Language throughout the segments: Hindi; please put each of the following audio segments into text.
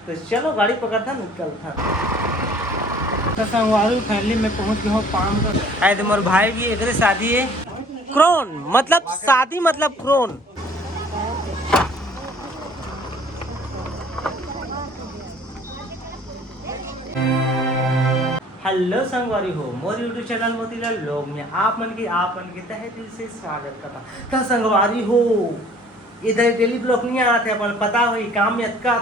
तो चलो गाड़ी पकड़ता निकलता। तो संगवारी फैमिली में पहुंच गया हूँ पाम का। आए थे मोर भाई भी इधर शादी है। क्रोन मतलब शादी मतलब क्रोन। हेलो संगवारी हो मोर यूट्यूब चैनल मोतीलाल लोग में आप मन के तहे दिल से स्वागत करता। तो संगवारी हो इधर डेली ब्लॉग नहीं आते अपन पता हो काम में का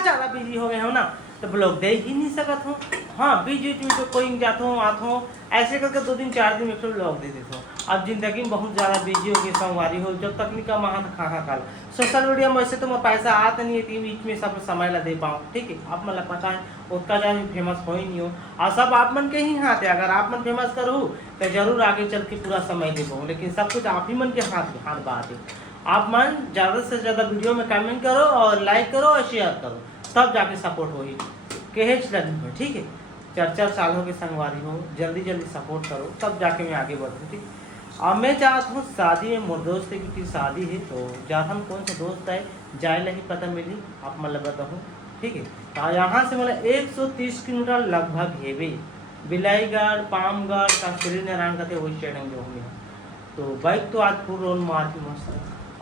ज्यादा बिजी हो गए हो ना, तो ब्लॉग दे ही नहीं सकत हूँ। हाँ बीच बीच में तो कोई जाता हूँ आता हूँ ऐसे करके 2 दिन 4 दिन में फिर ब्लॉग दे देता हूँ। अब जिंदगी में बहुत ज़्यादा बिजी हो गई संगवारी हो, जब तक नहीं कमा खा काल सोशल मीडिया में वैसे तो मैं पैसा आता नहीं है बीच में सब समय ला दे पाऊँ। ठीक है आप मतलब पता है उतना ज़्यादा फेमस हो ही नहीं हो और सब आप मन के ही हाथ है। अगर आप मन फेमस करूँ तो जरूर आगे चल के पूरा समय दे पाऊँ, लेकिन सब कुछ आप ही मन के हाथ बात है। आप मन ज़्यादा से ज़्यादा वीडियो में कमेंट करो और लाइक करो और शेयर करो, तब जाके सपोर्ट होगी कहेज लगी। ठीक है 4-4 सालों के संगवारी हो, जल्दी जल्दी सपोर्ट करो तब जाके मैं आगे बढ़ूँ। ठीक अब मैं चाहता हूँ शादी में मोर दोस्त की शादी है, तो जाता हम कौन सा दोस्त है जाए ही पता मिली आप मतलब बताऊँ। ठीक है तो यहाँ से मतलब 130 किलोमीटर लगभग है भी बिलाईगढ़ पामगढ़ कस्तूरी नारायण का वही चढ़ेंगे जो होंगे। तो बाइक तो आज पूर्ण रोन मार की मस्त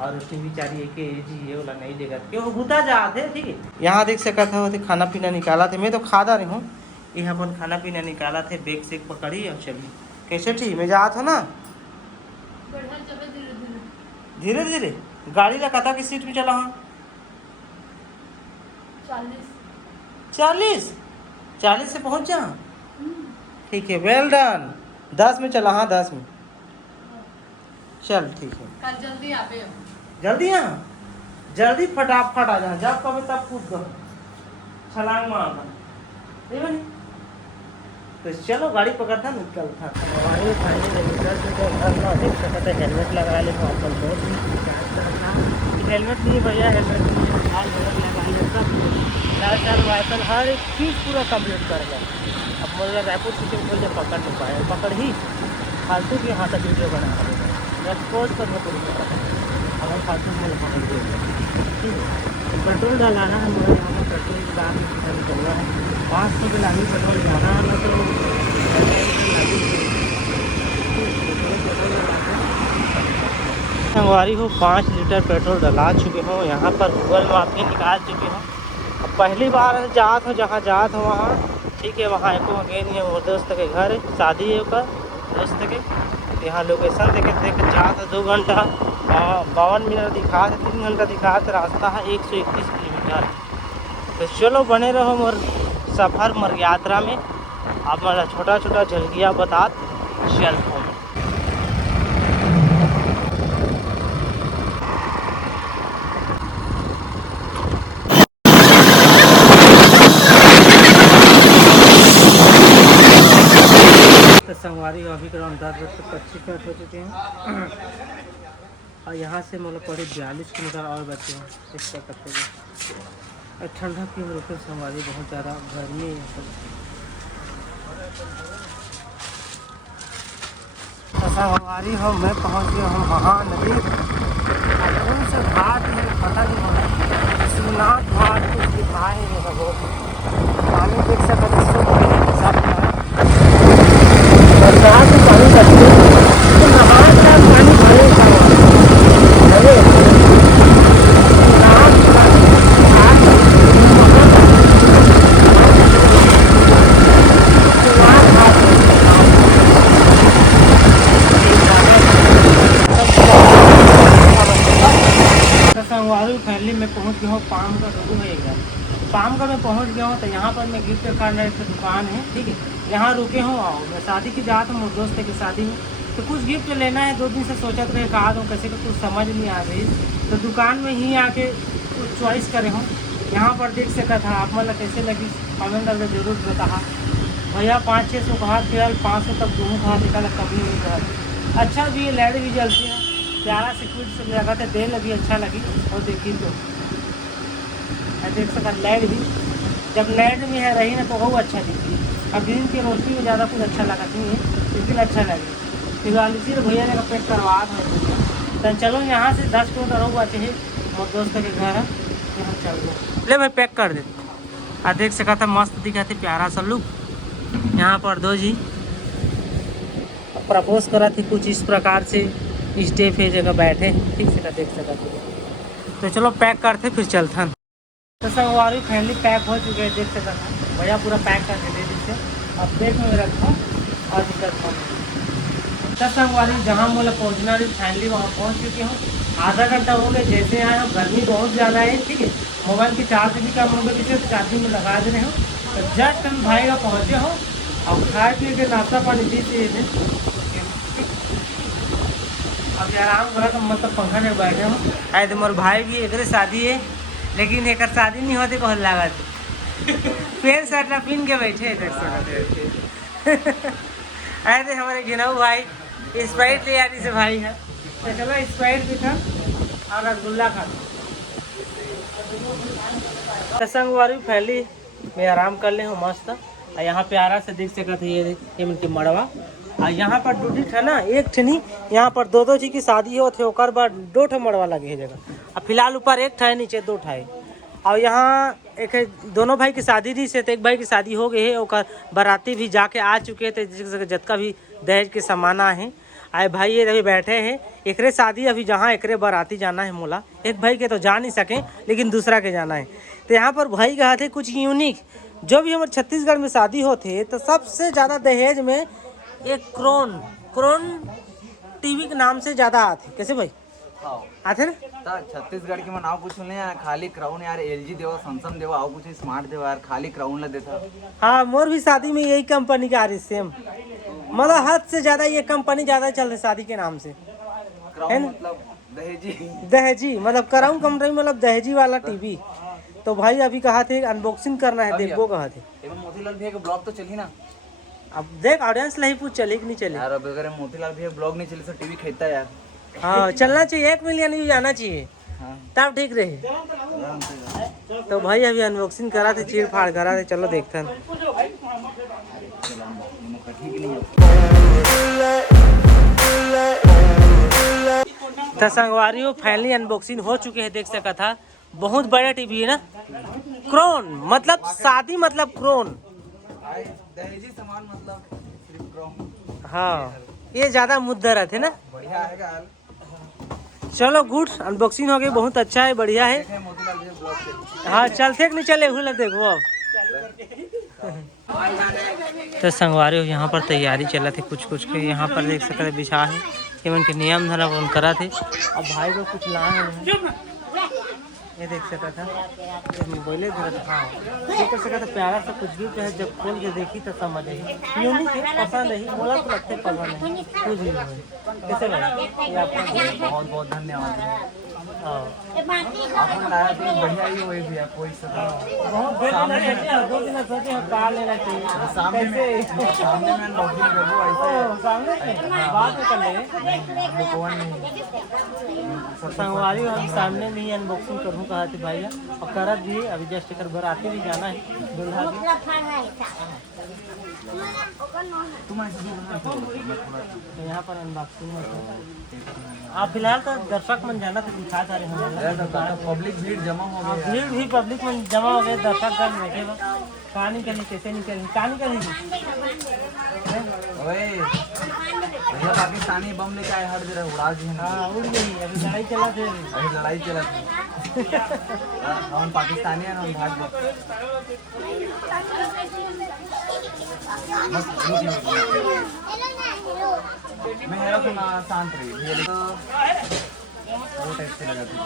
और उसकी बेचारी एक जी ये वाला नहीं देगा क्यों भूता जाते। ठीक है यहाँ देख सका था खाना पीना निकाला थे, मैं तो खाता रही हूँ यहाँ पर खाना पीना निकाला थे बैग से पकड़ी और चली कैसे। ठीक मैं जा था ना धीरे धीरे गाड़ी लगाता की सीट में चला। हाँ 40 से पहुँच जा। ठीक है वेल डन 10 में चला। हाँ 10 में चल ठीक है कल जल्दी आ गए। जल्दी यहाँ जल्दी फटाफट आ जाना जब कभी तब कूद कर छलांग मारना। तो चलो गाड़ी पकड़ता निकलता। गाड़ी देख सकते हैं हेलमेट लगा ले तो अपन हेलमेट नहीं भैया हेलमेट लगा ले सब लाइसेंस वाइसेंस हर एक चीज़ पूरा कंप्लीट कर गया। अब मुझे रायपुर सिटी में मुझे पकड़ नहीं पाया, पकड़ ही फालतू के यहाँ तक वीडियो बना एक्सपोज करने को अगर फालतू में पकड़ दिए। पेट्रोल डालाना है हमारे यहाँ पर पेट्रोल डाल निकलना है 500 के लागी पेट्रोल जाना है तो संगवारी हो 5 लीटर पेट्रोल डला चुके हो। यहाँ पर गूगल मैप भी निकाल चुके हो। अब पहली बार जात हो जहाँ जात हो वहाँ ठीक है वहाँ एको गए नहीं है। वो दोस्त के घर शादी है ओकर दोस्त के, यहाँ लोकेशन देख जात है 2 घंटा 52 मिनट दिखा थे 3 घंटा दिखा थे रास्ता है 131 किलोमीटर। तो चलो बने रहो मोर सफ़र मर यात्रा में आप मतलब छोटा छोटा झलकिया बता चल हो। तो संगवारी अभी करीब 10:25 हो चुके हैं और यहाँ से मतलब करीब 42 किलोमीटर और बचे हैं इस सकते हैं। ठंडा की रुके संगवारी बहुत ज़्यादा गर्मी है। संगवारी हो मैं पहुँच गया हूँ महानदी कौन से घाट है पता नहीं हो रहा शिवनाथ घाट कुछ दिखा ही नहीं रहा। पानी देख सकते सब बरसात में पानी लगती है तो नहान का पानी भरे संगवारी फैमिली में पहुंच गया हूँ पामगढ़ रुकूँगा एक बार। पामगढ़ में पहुंच गया हूँ तो यहाँ पर मैं गिफ्ट कार्नर की दुकान है। ठीक है यहाँ रुके हूँ आओ मैं शादी की जात हूँ दोस्त की शादी में तो कुछ गिफ्ट लेना है। 2 दिन से सोचत रहे कहा दूँ कैसे का कुछ समझ नहीं आ रही तो दुकान में ही आके कुछ चॉइस करे हूँ। यहाँ पर देख सका था आप मतलब कैसे लगी कमेंट करके जरूर बता भैया। 500-600 का हाथ फिलहाल 500 तक दूँ कहा निकाला कभी नहीं रहा। अच्छा भी है लाइट भी जलती है प्यारा सिक्विट से लगा था देर लगी अच्छा लगी। और देखिए तो देख सका लाइट भी जब लाइट में है रही ना तो बहुत अच्छा दिखी। अब दिन की रोशनी में ज़्यादा कुछ अच्छा लगा नहीं है लेकिन अच्छा लगे फिलहाल इसी भैया ने का पैक करवा दो। तो चलो यहाँ से 10 किलोमीटर हो बचे है और दोस्त के घर है यहाँ चल गए ले भाई पैक कर दे। आ देख सका था मस्त दिखा थे प्यारा सा लुक। यहाँ पर दो जी प्रपोज करा थी कुछ इस प्रकार से, स्टेप है जगह बैठे ठीक से देख सका थे। तो चलो पैक करते फिर चलते। तो संगवारी फैमिली पैक हो चुके हैं देख सका था भैया पूरा पैक करके दे दीजिए। अब देख में रखा और दिक्कत तो संगवारी जहाँ बोला पहुँचना रही फैमिली वहाँ पहुँच चुके हूँ। आधा घंटा हो गया जैसे आए हो, गर्मी बहुत ज़्यादा है ठीक है। मोबाइल की चार्ज भी कम हो गई थी तो चार्जिंग में लगा दे रहे हो। तो जस्ट हम भाई का पहुँचे हो और खाए पी के नाश्ता पानी दी थी अभी आराम करा तो मतलब पंखा में बैठे हो। आए तो मोर भाई भी एक शादी है लेकिन एक शादी नहीं होती कहल लागत पेन शर्ट पिन के बैठे आए थे हमारे गिनाऊ भाई स्प्राइट ले आने से भाई है। तो चलो स्प्राइट भी था और रसगुल्ला खा संग वाली फैली मैं आराम कर ले हूँ मस्त। और यहाँ प्यारा से देख सका था ये उनकी मड़वा। और यहाँ पर दो ठा ना एक ठे नहीं, यहाँ पर दो जी की शादी हो थे और बाद दो ठे मड़वा लगे है जगह। अब फिलहाल ऊपर एक ठा है नीचे दो ठा है। और यहाँ एक दोनों भाई की शादी थी से तो एक भाई की शादी हो गई है और बाराती भी जाके आ चुके थे जितना भी दहेज के सामाना है। आए भाई ये अभी बैठे हैं एकरे शादी अभी जहाँ एकरे बाराती जाना है मोला। एक भाई के तो जा नहीं सके लेकिन दूसरा के जाना है। तो यहाँ पर भाई कहा थे कुछ यूनिक जो भी हमारे छत्तीसगढ़ में शादी होते तो सबसे ज़्यादा दहेज में एक क्रोन टीवी के नाम से ज़्यादा आते। कैसे भाई आते ना छत्तीसगढ़ के मन आओ कुछ नहीं यार, खाली क्राउन यार एलजी देवो सैमसंग देवो आओ कुछ स्मार्ट देवो यार, खाली क्राउन ला देता। हाँ मोर भी शादी में यही कंपनी का आ रही सेम, मतलब हद से ज़्यादा ये कंपनी ज़्यादा चल रही शादी के नाम से है ना। मतलब दहेजी मतलब कराऊँ कंपनी मतलब दहेजी वाला टीवी। तो भाई अभी कहा थे अनबॉक्सिंग करना है देखो कहा थे। मोतीलाल भैया का ब्लॉग तो चली ना, अब देख ऑडियंस नहीं पूछ चले कि नहीं चले यार। अब अगर मोतीलाल भैया ब्लॉग नहीं चले तो टीवी खरीदता यार। हाँ चलना चाहिए 1 मिलियन व्यूज आना चाहिए हाँ। तब ठीक रहे। तो भाई अभी अनबॉक्सिंग करा थे चीड़ फाड़ करा थे चलो देखते हैं। तो संगवारी फाइनली अनबॉक्सिंग हो चुके हैं देख सका था। बहुत बड़ा टीवी है ना, क्रोन मतलब शादी मतलब क्रोन दहेजी सामान मतलब सिर्फ क्राउन। हाँ ये ज्यादा मुद्दा रहते ना। बढ़िया है यार। चलो गुड अनबॉक्सिंग हो गई बहुत अच्छा है बढ़िया है। मोतीलाल भैया ब्लॉग से हाँ चलते कि नहीं चले हुए देखो अब। तो संगवारी हो यहाँ पर तैयारी चला थी कुछ के यहाँ पर देख सकते बिछा है कि उनके नियम धरा उन करा थे। अब भाई को कुछ लाए हैं ये देख सका था मोबाइल हाँ ये कर सका था प्यारा सा कुछ भी चाहे जब खोल के देखी तो समझ आई यूनिक है पसंद है बोला तो लगते पसंद है कुछ भी कैसे भाई आपका बहुत बहुत धन्यवाद। आपने लाया तो बढ़िया ही हुई भैया कोई बहुत दो दिन सोचे कार लेना चाहिए सामने में अनबॉक्सिंग कर दो ऐसे सामने बात कर ले संगवारी हम सामने में ही अनबॉक्सिंग करूँ कहा थे भैया और करत भी अभी जस्ट कर बराती भी जाना है दुल्हा तो यहाँ पर अनबॉक्सिंग आप फिलहाल तो दर्शक मन जाना तो दिखा जा रहे हैं पब्लिक भीड़ जमा हो गई। भीड़ भी पब्लिक में जमा हो गए दर्शक गण बैठे कहाँ निकली कैसे निकली कहाँ निकली पाकिस्तानी बम लेके आए हर जगह उड़ा दी। हाँ उड़ गई अभी लड़ाई चला थे अभी लड़ाई चला थी हम पाकिस्तानी हैं हम भाग गए। मैं हेरा तो ना शांत रही वो टाइप से लगा थी।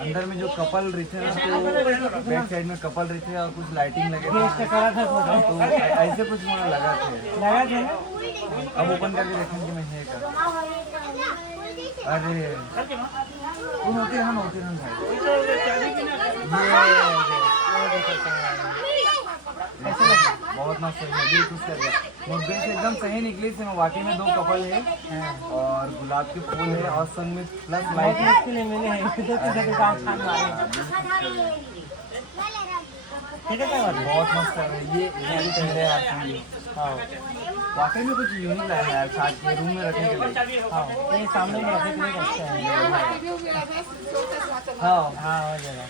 अंदर में जो कपल रही थे ना तो बैक साइड में कपल रही थे और कुछ लाइटिंग लगे थे तो ऐसे कुछ मुझे लगा थे। अब ओपन करके देखेंगे मैं है का अरे वो होते रहन भाई बहुत मस्त है दिल खुश कर गया। मुद्दे से एकदम सही निकली से वाकई में दो कपल है और गुलाब के फूल है और संग में प्लस लाइट बहुत मस्त है ये भी पहले यार। वाकई में कुछ यूनिक लाया है यार, साथ के रूम में रखने के लिए। हाँ ये सामने में रखने के लिए अच्छा है। हाँ हाँ हो जाएगा।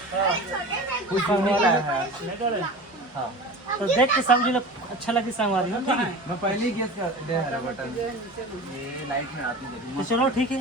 कुछ यूनिक लाया है। हाँ तो देख के सब लोग अच्छा लगे संगवारी हो, ठीक है। मैं पहले ही गेस कर दे रहा बटन, ये लाइट में आती है। तो चलो ठीक है।